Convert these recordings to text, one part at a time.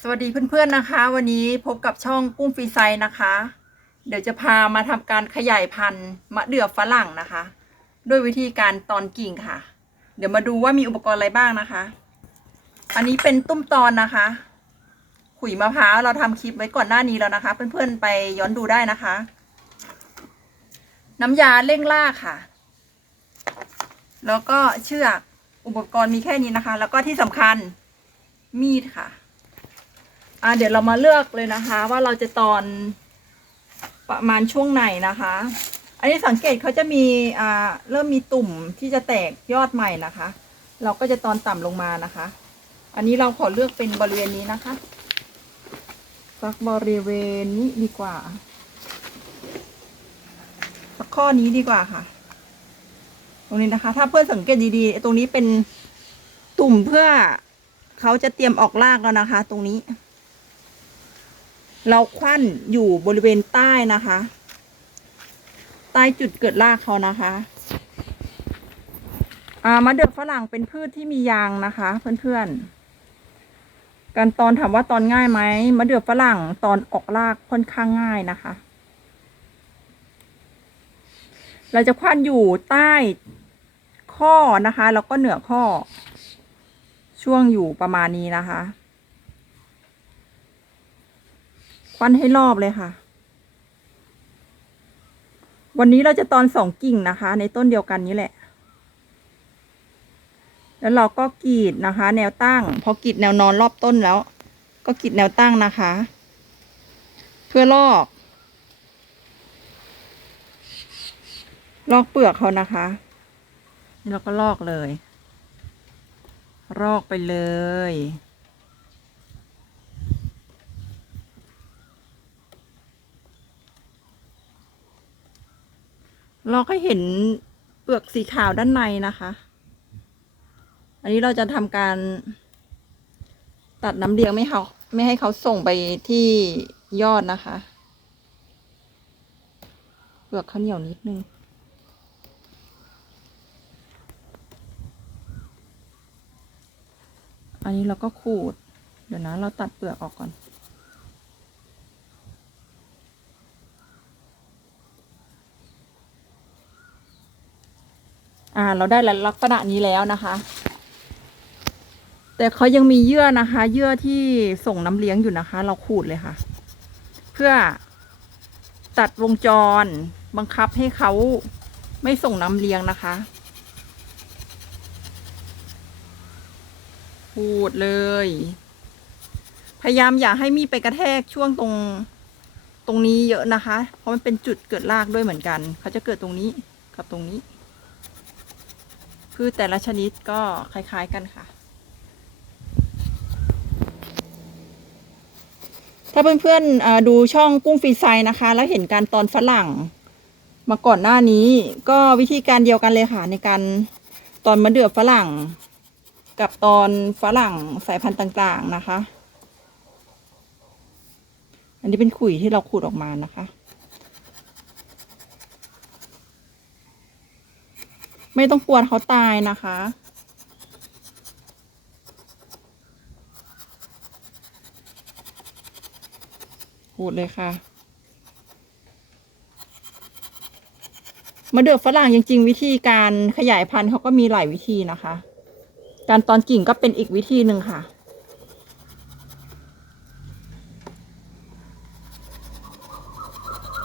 สวัสดีเพื่อนๆนะคะ วันนี้พบกับช่องกุ้งฟรีไซน์นะคะ เดี๋ยวจะพามาทำการขยายพันธุ์มะเดื่อฝรั่งนะคะ ด้วยวิธีการตอนกิ่งค่ะ เดี๋ยวมาดูว่ามีอุปกรณ์อะไรบ้างนะคะ อันนี้เป็นตุ้มตอนนะคะ ขุยมะพร้าวเราทำคลิปไว้ก่อนหน้านี้แล้วนะคะ เพื่อนๆไปย้อนดูได้นะคะ น้ำยาเร่งรากค่ะ แล้วก็เชือกอุปกรณ์มีแค่นี้นะคะ แล้วก็ที่สำคัญมีดค่ะ อ่าเดี๋ยวเรามาเลือกเลยนะคะ ว่าเราจะตอนประมาณช่วงไหนนะคะ อันนี้สังเกตเขาจะมีอ่าเริ่มมีตุ่มที่จะแตกยอดใหม่นะคะ เราก็จะตอนต่ำลงมานะคะ อันนี้เราขอเลือกเป็นบริเวณนี้นะคะสักบริเวณนี้ดีกว่าสักข้อนี้ดีกว่าค่ะ ตรงนี้นะคะ ถ้าเพื่อนสังเกตดีๆ ตรงนี้เป็นตุ่มเพื่อเขาจะเตรียมออกรากแล้วนะคะ ตรงนี้ เราควันอยู่บริเวณใต้นะคะ ใต้จุดเกิดรากเขานะคะอ่ามะเดื่อฝรั่งเป็นพืชที่มียางนะคะ เพื่อนๆการตอนถามว่าตอนง่ายไหมมะเดื่อฝรั่งตอนออกรากค่อนข้างง่ายนะคะ เราจะคว้านอยู่ใต้ข้อนะคะ แล้วก็เหนือข้อ ช่วงอยู่ประมาณนี้นะคะ ควันให้รอบเลยค่ะ วันนี้เราจะตอนสองกิ่งนะคะ ในต้นเดียวกันนี้แหละ แล้วเราก็กรีดนะคะ แนวตั้ง พอกรีดแนวนอนรอบต้นแล้ว ก็กรีดแนวตั้งนะคะ เพื่อลอกลอกเปลือกเขานะคะนี่เราก็ลอกเลย ลอกไปเลย ลอกให้เห็นเปลือกสีขาวด้านในนะคะ อันนี้เราจะทำการตัดน้ำเลี้ยงไม่เขาไม่ให้เขาส่งไปที่ยอดนะคะ เปลือกเขาเหนียวนิดนึง อันนี้เราก็ขูด เดี๋ยวนะ เราตัดเปลือกออกก่อน อ่า เราได้ลักษณะนี้แล้วนะคะ แต่เขายังมีเยื่อนะคะ เยื่อที่ส่งน้ำเลี้ยงอยู่นะคะ เราขูดเลยค่ะ เพื่อตัดวงจรบังคับให้เขาไม่ส่งน้ำเลี้ยงนะคะขูดเลย พยายามอย่าให้มีไปกระแทกช่วงตรงตรงนี้เยอะนะคะ เพราะมันเป็นจุดเกิดรากด้วยเหมือนกัน เขาจะเกิดตรงนี้กับตรงนี้ พืชแต่ละชนิดก็คล้ายๆกันค่ะ ถ้าเพื่อนๆดูช่องกุ้งฟรีไซนะคะ แล้วเห็นการตอนฝรั่ง มาก่อนหน้านี้ก็วิธีการเดียวกันเลยค่ะ ในการตอนมะเดื่อฝรั่ง กับตอนฝรั่งสายพันธุ์ต่างๆนะคะ อันนี้เป็นขุยที่เราขูดออกมานะคะ ไม่ต้องกลัวเขาตายนะคะ พูดเลยค่ะมะเดื่อฝรั่งจริง ๆ วิธีการขยายพันธุ์เขาก็มีหลายวิธีนะคะ การตอนกิ่งก็เป็นอีกวิธีหนึ่งค่ะ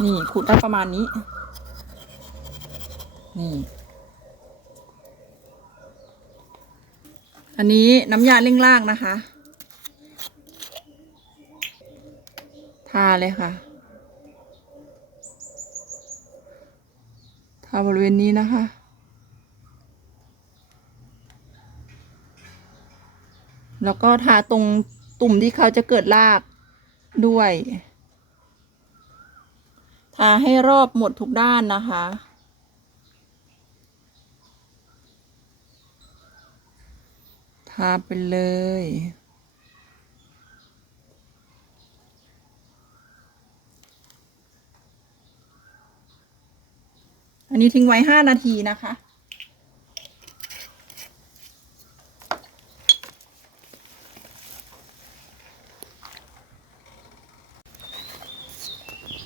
นี่ขูดได้ประมาณนี้ นี่ อันนี้น้ำยาเร่งรากนะคะ ทาเลยค่ะ ทาบริเวณนี้นะคะแล้วก็ทาตรงตุ่มที่เขาจะเกิดรากด้วย ทาให้รอบหมดทุกด้านนะคะ พาไปเลย อันนี้ทิ้งไว้ห้านาทีนะคะ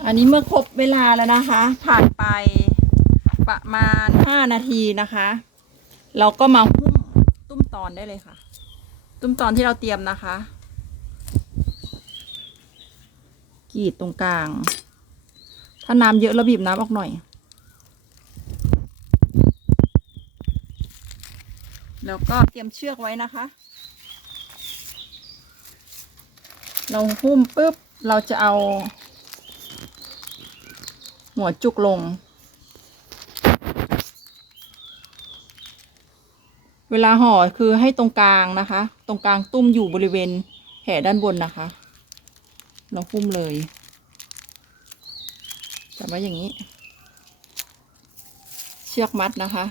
อันนี้เมื่อครบเวลาแล้วนะคะ ผ่านไปประมาณห้านาทีนะคะ เราก็มาหุ้มตุ้มตอนได้เลยค่ะ ตุ้มตอนที่เราเตรียมนะคะ กรีดตรงกลาง ถ้าน้ำเยอะเราบีบน้ำออกหน่อย แล้วก็เตรียมเชือกไว้นะคะ เราหุ้มปุ๊บ เราจะเอา หัวจุกลง เวลาห่อคือให้ตรงกลางนะคะ ตรงกลางตุ้มอยู่บริเวณแผลด้านบนนะคะ เราหุ้มเลยจับไว้อย่างนี้ เชือกมัดนะคะ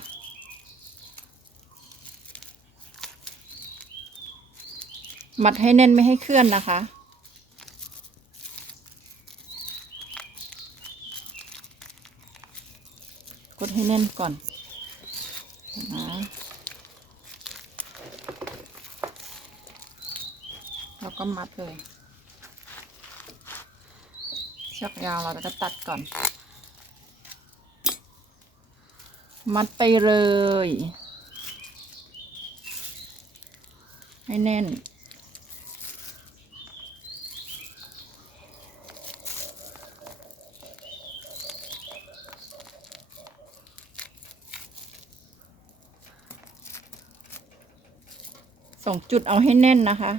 มัดให้แน่นไม่ให้เคลื่อนนะคะกดให้แน่นก่อนนะ แล้วก็มัดเลยเชือกยาวเราจะตัดก่อน มัดไปเลย ให้แน่นสองจุดเอาให้แน่นนะคะ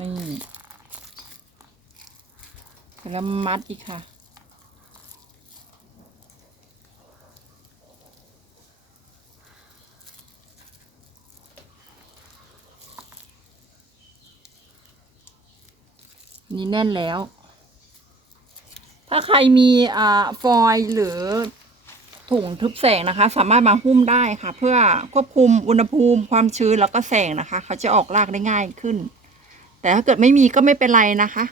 นี่เสร็จ แล้วมัดอีกค่ะ นี่แน่นแล้ว ถ้าใครมีอ่าฟอยล์หรือถุงทึบแสงนะคะ สามารถมาหุ้มได้ค่ะ เพื่อควบคุมอุณหภูมิความชื้นแล้วก็แสงนะคะ เขาจะออกรากได้ง่ายขึ้น แต่ถ้าเกิดไม่มีก็ไม่เป็นไรนะคะ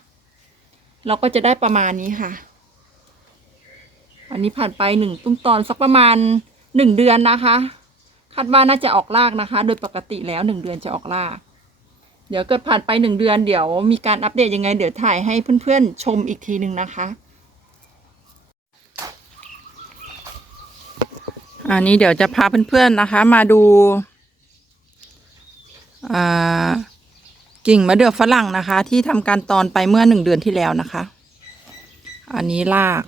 เราก็จะได้ประมาณนี้ค่ะ อันนี้ผ่านไปหนึ่งตุ้มตอนสักประมาณหนึ่งเดือนนะคะ คาดว่าน่าจะออกรากนะคะ โดยปกติแล้วหนึ่งเดือนจะออกราก เดี๋ยวเกิดผ่านไปหนึ่งเดือนเดี๋ยวมีการอัปเดตยังไง เดี๋ยวถ่ายให้เพื่อนๆชมอีกทีหนึ่งนะคะ อันนี้เดี๋ยวจะพาเพื่อนๆนะคะ มาดูอ่า กิ่งมะเดื่อฝรั่งนะคะ ที่ทำการตอนไปเมื่อหนึ่งเดือนที่แล้วนะคะ อันนี้ราก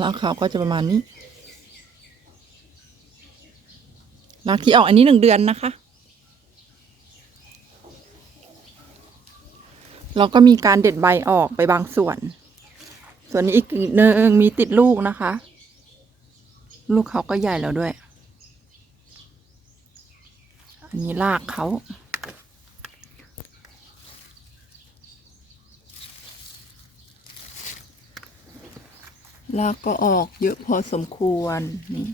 รากเขาก็จะประมาณนี้ รากที่ออกอันนี้หนึ่งเดือนนะคะ เราก็มีการเด็ดใบออกไปบางส่วน ส่วนนี้อีกเนึงมีติดลูกนะคะ ลูกเขาก็ใหญ่แล้วด้วย มีรากเขา รากก็ออกเยอะพอสมควร นี่